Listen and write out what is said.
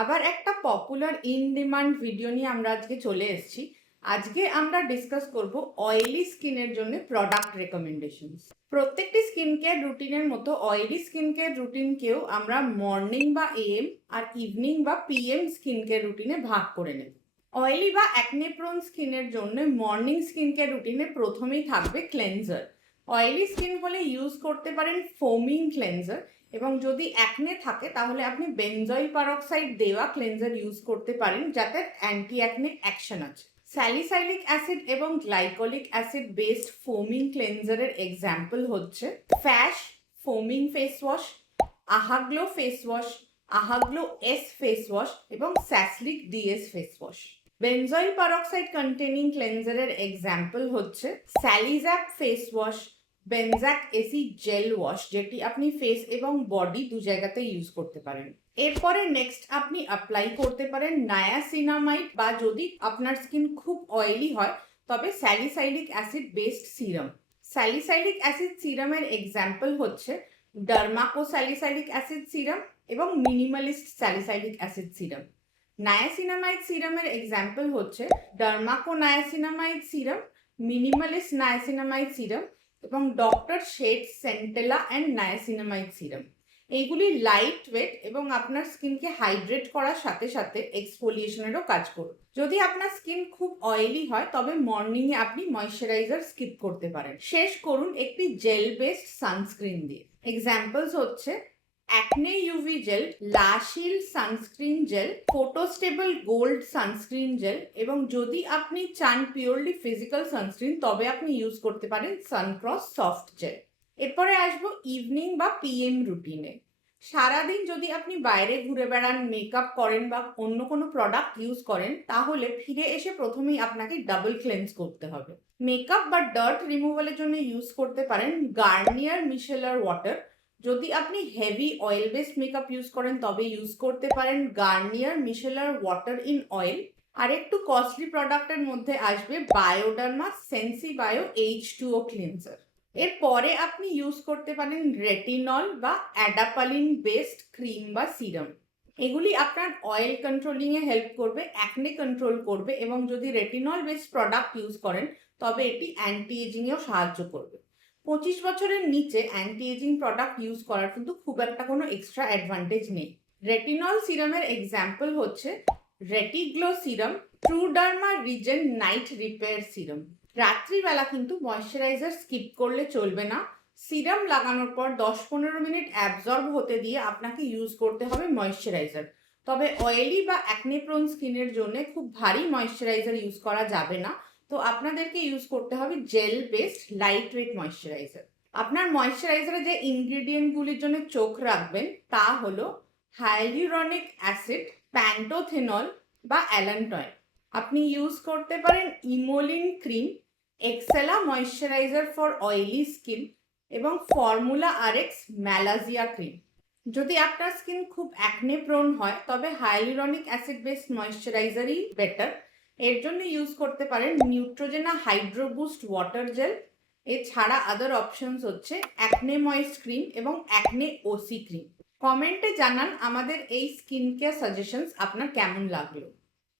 আবার একটা popular in demand video নিয়ে আমরা আজকে চলে এসেছি। আজকে আমরা ডিসকাস করব অয়েলি স্কিনের জন্য প্রোডাক্ট রেকমেন্ডেশনস। প্রত্যেকটি স্কিন কেয়ার রুটিনের মতো অয়েলি স্কিন কেয়ার রুটিনকেও আমরা মর্নিং বা এএম আর ইভিনিং বা পিএম স্কিন কেয়ার রুটিনে ভাগ করে নেব। অয়েলি বা অ্যাকনে প্রোন স্কিনের জন্য মর্নিং স্কিন কেয়ার রুটিনে প্রথমেই থাকবে ক্লেনজার। অয়েলি স্কিন হলে ইউজ করতে পারেন ফোমিং ক্লেনজার, এবং যদি অ্যাকনে থাকে তাহলে আপনি বেনজয়েল পারক্সাইড দেওয়া ক্লেনজার ইউজ করতে পারেন, যাতে অ্যান্টি অ্যাকনে অ্যাকশন আছে। স্যালিসাইলিক অ্যাসিড এবং গ্লাইকোলিক অ্যাসিড বেসড ফোমিং ক্লেনজারের এক্সাম্পল হচ্ছে Fash foaming face wash, Ahaglow face wash, Ahaglow S face wash এবং Saslic DS face wash. Benzoyl peroxide containing ক্লেনজারের এক্সাম্পল হচ্ছে Salizap face wash, Benzac AC gel wash, যেটি আপনি face এবং body দু জায়গাতে ইউজ করতে পারেন। এরপরে নেক্সট আপনি অ্যাপ্লাই করতে পারেন নায়াসিনামাইড, বা যদি আপনার স্কিন খুব অয়েলি হয় তবে salicylic acid based serum. Salicylic acid সিরামের এক্সাম্পল হচ্ছে ডার্মাকো স্যালিসাইলিক অ্যাসিড সিরাম এবং Minimalist salicylic acid serum. Niacinamide সিরামের এক্সাম্পল হচ্ছে Derma Co niacinamide serum, Minimalist niacinamide serum এবং doctor Sheth's Centella and niacinamide serum. এইগুলি লাইট ওয়েট এবং আপনার স্কিনকে হাইড্রেট করার সাথে সাথে এক্সফোলিয়েশনেরও কাজ করবে। যদি আপনার স্কিন খুব অয়েলি হয় তবে মর্নিংয়ে আপনি ময়শ্চারাইজার স্কিপ করতে পারেন। শেষ করুন একটি জেল বেসড সানস্ক্রিন দিয়ে। এক্সাম্পলস হচ্ছে acne UV gel, La Shield sunscreen gel, Photostable gold sunscreen gel, এবং যদি আপনি চান পিওরলি ফিজিক্যাল সানস্ক্রিন তবে আপনি ইউজ করতে পারেন সানক্রস সফট জেল। এরপরে আসবো ইভিনিং বা পিএম রুটিনে। সারাদিন যদি আপনি বাইরে ঘুরে বেড়ান, মেকআপ করেন বা অন্য কোনো প্রোডাক্ট ইউজ করেন, তাহলে ফিরে এসে প্রথমেই আপনাকে ডাবল ক্লেন্স করতে হবে। মেকআপ বা ডার্ট রিমুভালের জন্য ইউজ করতে পারেন গার্নিয়ার মিশেলার ওয়াটার। যদি আপনি heavy oil based makeup use করেন তবে ইউজ করতে পারেন গার্নিয়ার মিশেলার ওয়াটার ইন অয়েল। আর একটু কস্টলি প্রোডাক্টের মধ্যে আসবে বায়োডার্মা সেন্সি বায়ো H2O ক্লিনজার। এরপরে আপনি ইউজ করতে পারেন রেটিনল বা অ্যাডাপালিন বেসড ক্রিম বা সিরাম। এগুলি আপনার অয়েল কন্ট্রোলিংয়ে হেল্প করবে, অ্যাকনে কন্ট্রোল করবে, এবং যদি রেটিনল বেসড প্রোডাক্ট ইউজ করেন তবে এটি অ্যান্টি এজিংয়েও সাহায্য করবে। 25 বছরের নিচে অ্যান্টি এজিং প্রোডাক্ট ইউজ করার কিন্তু খুব একটা কোনো এক্সট্রা অ্যাডভান্টেজ নেই। রেটিনল সিরামের এক্সাম্পল হচ্ছে Retiglow serum, Truderma Regen night repair serum. রাত্রিবেলা কিন্তু ময়শ্চারাইজার স্কিপ করলে চলবে না। সিরাম লাগানোর পর 10-15 মিনিট অ্যাবজর্ব হতে দিয়ে আপনাকে ইউজ করতে হবে ময়শ্চারাইজার। তবে অয়েলি বা অ্যাকনে প্রোন স্কিনের জন্য খুব ভারী ময়শ্চারাইজার ইউজ করা যাবে না, তো আপনাদেরকে ইউজ করতে হবে jail based light weight moisturiser. আপনার ময়শ্চারাইজারে যে ইনগ্রিডিয়েন্টগুলির জন্য চোখ রাখবেন তা হলো হায়ালুরনিক অ্যাসিড, প্যান্টোথেনল বা অ্যালান্টয়েড। আপনি ইউজ করতে পারেন Emolene cream, Excela moisturiser for oily skin এবং ফর্মুলা আরএক্স ম্যালাজিয়া ক্রিম। যদি আপনার স্কিন খুব অ্যাকনে প্রোন হয় তবে হায়ালুরনিক অ্যাসিড বেসড ময়শ্চারাইজারই বেটার। এর জন্য ইউজ করতে পারেন Neutrogena hydro boost water gel. এছাড়া আদার অপশনস হচ্ছে অ্যাকনে ময়েস্ট ক্রিম এবং অ্যাকনে ওসি ক্রিম। কমেন্টে জানান আমাদের এই স্কিন কেয়ার সাজেশনস আপনার কেমন লাগলো।